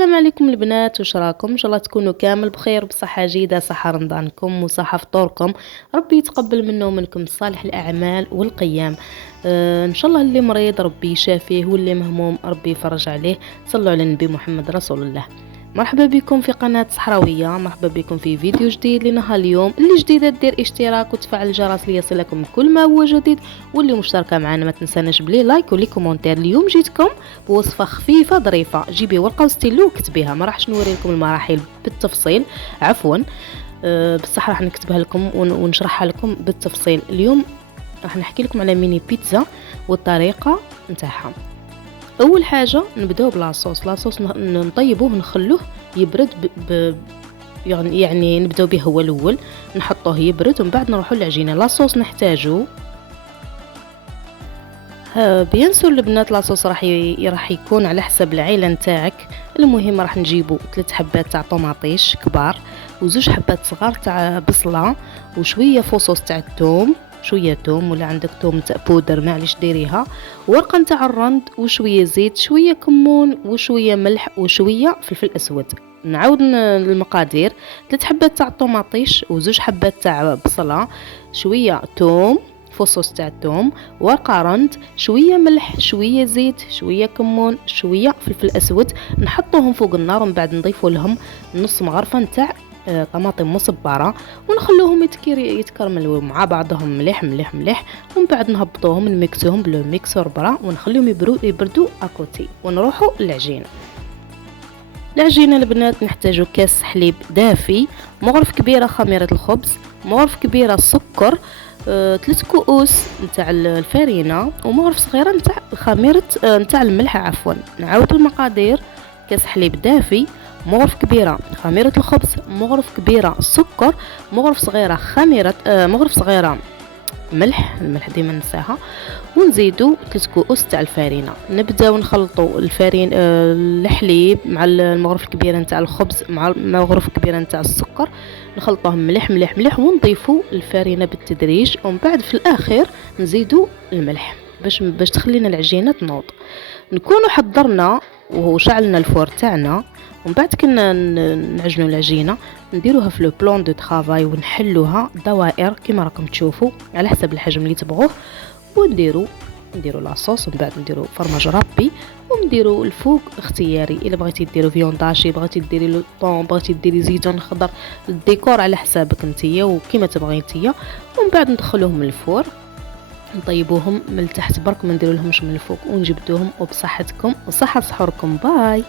السلام عليكم البنات، واش راكم؟ ان شاء الله تكونوا كامل بخير بصحه جيده، صحه رمضانكم وصحه فطوركم. ربي يتقبل منا ومنكم صالح الاعمال والقيام. ان شاء الله اللي مريض ربي يشافيه، واللي مهموم ربي يفرج عليه. صلوا على النبي محمد رسول الله. مرحبا بكم في قناة صحراوية، مرحبا بكم في فيديو جديد لنهار اليوم. اللي جديدة دير اشتراك وتفعل الجرس ليصلكم كل ما هو جديد، واللي مشتركة معنا ما تنساناش بلي لايك ولي كومونتير. اليوم جيتكم بوصفة خفيفة ظريفة. جيبي ورقة وستيلو وكتبيها، ما راحش نوري لكم المراحل بالتفصيل، عفوا بصح راح نكتبها لكم ونشرحها لكم بالتفصيل. اليوم راح نحكي لكم على ميني بيتزا والطريقة نتاعها. اول حاجه نبداو بلاصوص. لاصوص نطيبوه نخلوه يبرد يعني نبداو به هو الاول، نحطوه يبرد ومن بعد نروحوا للعجينه. لاصوص نحتاجو بيان سور البنات، لاصوص راح يكون على حسب العيله نتاعك. المهم راح نجيبو 3 حبات تاع طوماطيش كبار، وزوج حبات صغار تاع بصله، وشويه فصوص تاع الثوم، شويه توم ولا عندك توم تاع بودر معليش ديريها، ورقه نتاع الرند، وشويه زيت، شويه كمون، وشويه ملح، وشويه فلفل اسود. نعاود المقادير: 3 حبات تاع طوماطيش، وزوج حبات تاع بصله، شويه توم، فصوص تاع الثوم، ورقه رند، شويه ملح، شويه زيت، شويه كمون، شويه فلفل اسود. نحطوهم فوق النار ومن بعد نضيفوا لهم نص مغرفه نتاع طماطم مصبره، ونخلوهم يتكرملوا مع بعضهم مليح مليح مليح. ومن بعد نهبطوهم نميكسوهم بلو ميكسور برا ونخليهم يبردوا اكوتي، ونروحوا للعجينه. العجينه البنات نحتاجو كاس حليب دافي، مغرف كبيره خميره الخبز، مغرف كبيره سكر، 3 كؤوس نتاع الفارينه، ومغرف صغيره نتاع خميره نتاع الملح عفوا. نعاودوا المقادير: كاس حليب دافي، مغرف كبيره خميره الخبز، مغرف كبيره سكر، مغرف صغيره خميره مغرف صغيره الملح ديما ننساها، ونزيدوا 3 كؤوس تاع الفارينه. نبداو نخلطوا الفارين الحليب مع المغرف الكبيره نتاع الخبز مع المغرف الكبيره نتاع السكر، نخلطوهم مليح مليح مليح، ونضيفوا الفارينه بالتدريج، ومن بعد في الاخير نزيدوا الملح باش تخلينا العجينه تنوض. نكونوا حضرنا وشعلنا الفور تاعنا، ومن بعد كنا نعجنوا العجينه نديروها في لو بلون دو طرافاي ونحلوها دوائر كما راكم تشوفوا على حسب الحجم اللي تبغوه، ونديروا لاصوص، ومن بعد نديروا فرماج ربي، ونديروا الفوق اختياري. الا بغيتي ديروا فيونداشي، بغيتي ديري لو طون، بغيتي ديري زيتون خضر، الديكور على حسابك نتيا وكما تبغي نتيا. ومن بعد ندخلوهم الفور، نطيبوهم من تحت برك، ما نديروا لهمش من الفوق، ونجبدوهم وبصحتكم وصحه سحوركم. باي.